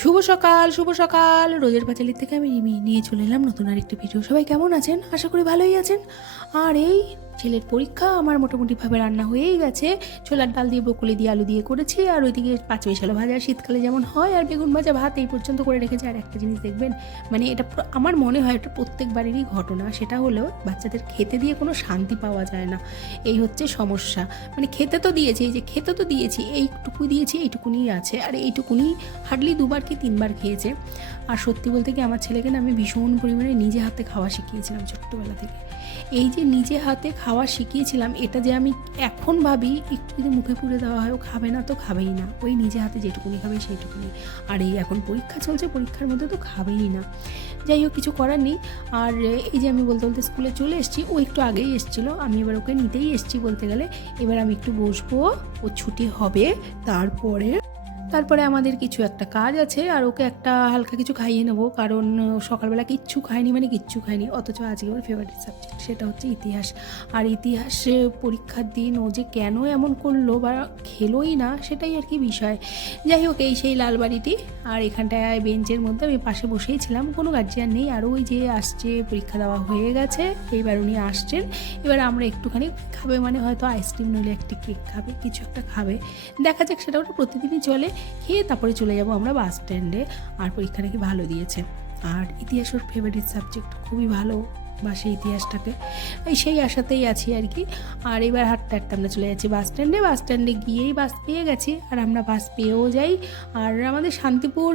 শুভ সকাল, শুভ সকাল। রোজের পাঁচালির থেকে আমি রিমি নিয়ে চলে এলাম নতুন আরেকটি ভিডিও। সবাই কেমন আছেন? আশা করি ভালোই আছেন। আর এই ছেলের পরীক্ষা আমার মোটামুটিভাবে রান্না হয়েই গেছে। ছোলার ডাল দিয়ে ব্রোকলি দিয়ে আলু দিয়ে করেছি, আর ওইদিকে পাঁচ মিশালো ভাজা শীতকালে যেমন হয়, আর বেগুন ভাজা ভাত এই পর্যন্ত করে রেখেছি। আর একটা জিনিস দেখবেন, মানে এটা আমার মনে হয় এটা প্রত্যেক বাড়িরই ঘটনা, সেটা হলো বাচ্চাদের খেতে দিয়ে কোনো শান্তি পাওয়া যায় না। এই হচ্ছে সমস্যা। মানে খেতে তো দিয়েছি, এই যে খেতে তো দিয়েছি, এইটুকু দিয়েছি, এইটুকুনি আছে, আর এইটুকুনি হার্ডলি দুবার কি তিনবার খেয়েছে। আর সত্যি বলতে কি, আমার ছেলেকে না আমি ভীষণ পরিমাণে নিজে হাতে খাওয়া শিখিয়েছিলাম ছোট্টবেলা থেকে। এই যে নিজে হাতে খাওয়া শিখিয়েছিলাম, এটা যে আমি এখন ভাবি একটু যদি মুখে পুড়ে দেওয়া হয় ও খাবে না, তো খাবেই না। ওই নিজে হাতে যেটুকুনি খাবে সেইটুকুনি। আর এই এখন পরীক্ষা চলছে, পরীক্ষার মধ্যে তো খাবেই না। যাই হোক, কিছু করার নেই। আর এই যে আমি বলতে বলতে স্কুলে চলে এসেছি, ও একটু আগেই এসেছিলো, আমি এবার ওকে নিতেই এসেছি বলতে গেলে। এবার আমি একটু বসবো, ও ছুটি হবে, তারপরে আমাদের কিছু একটা কাজ আছে, আর ওকে একটা হালকা কিছু খাইয়ে নেবো, কারণ সকালবেলা কিচ্ছু খায়নি, মানে কিচ্ছু খায়নি। অথচ আজকে ওর ফেভারিট সাবজেক্ট, সেটা হচ্ছে ইতিহাস। আর ইতিহাস পরীক্ষার দিন ও যে কেন এমন করলো বা খেলোই না, সেটাই আর কি বিষয়। যাই হোক, এই সেই লাল বাড়িটি। আর এখানটায় বেঞ্চের মধ্যে আমি পাশে বসেই ছিলাম, কোনো গার্জিয়ান নেই। আর ওই যে আসছে, পরীক্ষা দেওয়া হয়ে গেছে, এইবার উনি আসছেন। এবার আমরা একটুখানি খাবে, মানে হয়তো আইসক্রিম নইলে একটি কেক খাবে, কিছু একটা খাবে, দেখা যাক। সেটা ওটা প্রতিদিনই চলে। খেয়ে তারপরে চলে যাব আমরা বাস স্ট্যান্ডে। আর পরীক্ষা নাকি ভালো দিয়েছে। আর ইতিহাস ওর ফেভারিট সাবজেক্ট, খুবই ভালো বাসে ইতিহাসটাকে। সেই আশাতেই আছি আর কি। আর এবার হাঁটতে হাঁটতে আমরা চলে যাচ্ছি বাস স্ট্যান্ডে। বাস স্ট্যান্ডে গিয়েই বাস পেয়ে গেছি, আর আমরা বাস পেয়েও যাই। আর আমাদের শান্তিপুর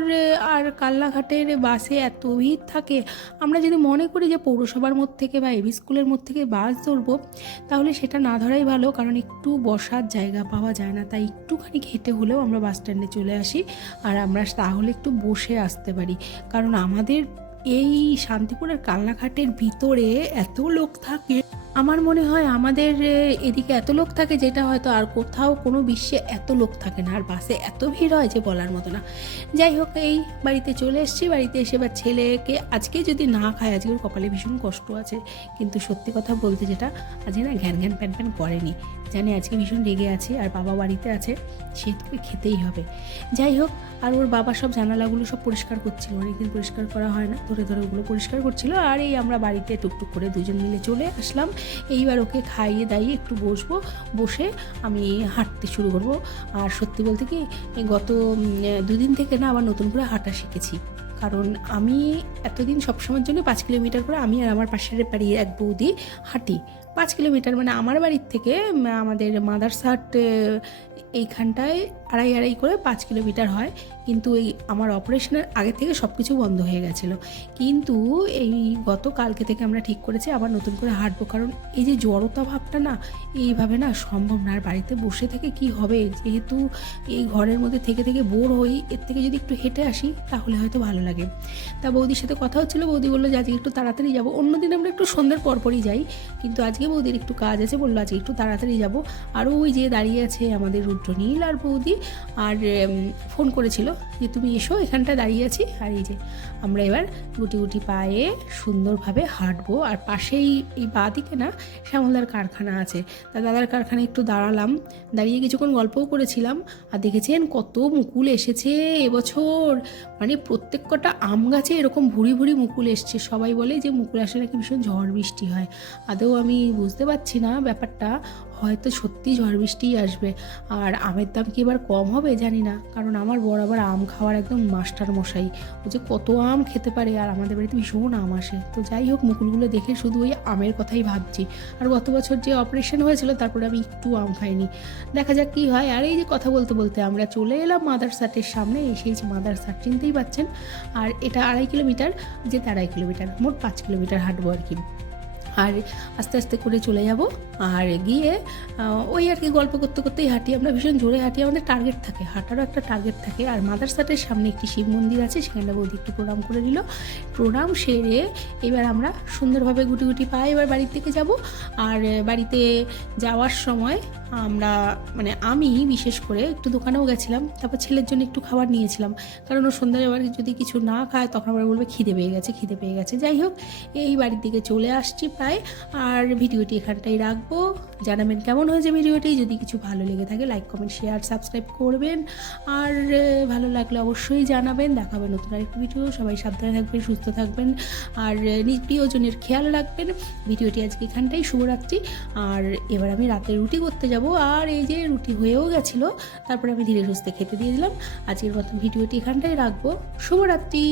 আর কালনাঘাটের বাসে এত ভিড় থাকে, আমরা যদি মনে করি যে পৌরসভার মোড় থেকে বা এবি স্কুলের মোড় থেকে বাস ধরবো, তাহলে সেটা না ধরাই ভালো, কারণ একটু বসার জায়গা পাওয়া যায় না। তাই একটুখানি হেঁটে হলেও আমরা বাস স্ট্যান্ডে চলে আসি, আর আমরা তাহলে একটু বসে আসতে পারি। কারণ আমাদের এই শান্তিপুরের কালনাঘাটের ভিতরে এত লোক থাকে, আমার মনে হয় আমাদের এদিকে এত লোক থাকে, যেটা হয়তো আর কোথাও কোনো বিশ্বে এত লোক থাকে না। আর বাসে এত ভিড় হয় যে বলার মতো না। যাই হোক, এই বাড়িতে চলে এসেছি। বাড়িতে এসে বা ছেলেকে আজকে যদি না খায়, আজকে ওর কপালে ভীষণ কষ্ট আছে। কিন্তু সত্যি কথা বলতে, যেটা আজকে না ঘ্যান ঘ্যান প্যান প্যান করেনি, জানি আজকে ভীষণ রেগে আছে, আর বাবা বাড়িতে আছে, সে তোকে খেতেই হবে। যাই হোক, আর ওর বাবা সব জানালাগুলো সব পরিষ্কার করছিল, অনেকদিন পরিষ্কার করা হয় না, ধরে ধরে ওগুলো পরিষ্কার করছিল। আর এই আমরা বাড়িতে টুকটুক করে দুজন মিলে চলে আসলাম। এইবার ওকে খাইয়ে দাইয়ে একটু বসবো, বসে আমি হাঁটতে শুরু করব। আর সত্যি বলতে কি, গত দুদিন থেকে না আবার নতুন করে হাঁটা শিখেছি। কারণ আমি এতদিন সবসময়ের জন্য 5 কিলোমিটার করে আমি আর আমার পাশের বাড়ির এক বৌদি হাঁটি। 5 কিলোমিটার মানে আমার বাড়ির থেকে আমাদের মাদারসাট এইখানটায় আড়াই আড়াই করে 5 কিলোমিটার হয়। কিন্তু এই আমার অপারেশনের আগে থেকে সব কিছু বন্ধ হয়ে গেছিলো। কিন্তু এই কালকে থেকে আমরা ঠিক করেছি আবার নতুন করে হাঁটবো, কারণ এই যে জড়তা ভাবটা না, এইভাবে না সম্ভব না। আর বাড়িতে বসে থেকে কি হবে, যেহেতু এই ঘরের মধ্যে থেকে থেকে বোর হই, এর থেকে যদি একটু হেঁটে আসি তাহলে হয়তো ভালো লাগে। তা বৌদির সাথে কথা হচ্ছিলো, বৌদি বললো যে আজকে একটু তাড়াতাড়ি যাবো। অন্যদিন আমরা একটু সন্ধ্যের পরপরই যাই, কিন্তু আজকে বৌদির একটু কাজ আছে, বললো আজকে একটু তাড়াতাড়ি যাবো। আর ওই যে দাঁড়িয়ে আছে আমাদের রুদ্রনীল আর বৌদি, আর ফোন করেছিল যে তুমি এসো, এখানটা দাঁড়িয়ে আছি। আর এই যে আমরা এবার গুটি গুটি পায়ে সুন্দরভাবে হাঁটবো। আর পাশেই এই বাঁদিকে না শ্যামলদার কারখানা আছে, তা দাদার কারখানায় একটু দাঁড়ালাম, দাঁড়িয়ে কিছুক্ষণ গল্পও করেছিলাম। আর দেখেছেন কত মুকুল এসেছে এবছর, মানে প্রত্যেক কটা আম গাছে এরকম ভুড়ি ভুড়ি মুকুল এসছে। সবাই বলে যে মুকুল আসলে নাকি ভীষণ ঝড় বৃষ্টি হয়। আদৌ আমি বুঝতে পারছি না ব্যাপারটা, হয়তো সত্যি ঝড় বৃষ্টিই আসবে। আর আমের দাম কি এবার কম হবে জানি না, কারণ আমার বড় আবার আম খাওয়ার একদম মাস্টার মশাই, ও যে কত আম খেতে পারে। আর আমাদের বাড়িতে ভীষণ আম আসে। তো যাই হোক, মুকুলগুলো দেখে শুধু ওই আমের কথাই ভাবছি। আর গত বছর যে অপারেশন হয়েছিল, তারপরে আমি একটু আম খাইনি, দেখা যাক কী হয়। আর এই যে কথা বলতে বলতে আমরা চলে এলাম মাদারসাটের সামনে। সেই যে মাদারসাট চিনতেই পাচ্ছেন। আর এটা 2.5 কিলোমিটার, যেতে 2.5 কিলোমিটার, মোট 5 কিলোমিটার হাঁটবো আর কি। আর আস্তে আস্তে করে চলে যাব। আর গিয়ে ওই আর কি গল্প করতে করতেই হাঁটি, আমরা ভীষণ জোরে হাঁটি, আমাদের টার্গেট থাকে, হাঁটারও একটা টার্গেট থাকে। আর মাদারসাটের সামনে একটি শিব মন্দির আছে, সেখানে বৌদি একটু প্রণাম করে নিল। প্রণাম সেরে এবার আমরা সুন্দরভাবে গুটি গুটি পাই এবার বাড়ির থেকে যাব। আর বাড়িতে যাওয়ার সময় আমরা মানে আমি বিশেষ করে একটু দোকানেও গেছিলাম, তারপর ছেলের জন্য একটু খাবার নিয়েছিলাম, কারণ ও সন্ধ্যায় আবার যদি কিছু না খায় তখন আবার বলবে খিদে পেয়ে গেছে, খিদে পেয়ে গেছে। যাই হোক, এই বাড়ির দিকে চলে আসছি প্রায়। আর ভিডিওটি এখানটাই রাখবো। জানাবেন কেমন হয়েছে ভিডিওটি। যদি কিছু ভালো লেগে থাকে লাইক কমেন্ট শেয়ার সাবস্ক্রাইব করবেন, আর ভালো লাগলে অবশ্যই জানাবেন। দেখাবে নতুন আরেকটি ভিডিও। সবাই সাবধানে থাকবেন, সুস্থ থাকবেন, আর নিজ প্রিয়জনের খেয়াল রাখবেন। ভিডিওটি আজকে এখানটাই, শুভরাত্রি। আর এবার আমি রাতে রুটি করতে যাব, আর এই যে রুটি হয়েও গেছিলো, তারপরে আমি ধীরে সুস্থে খেতে দিয়ে দিলাম। আজকের মতন ভিডিওটি এখানটাই রাখবো। শুভরাত্রি।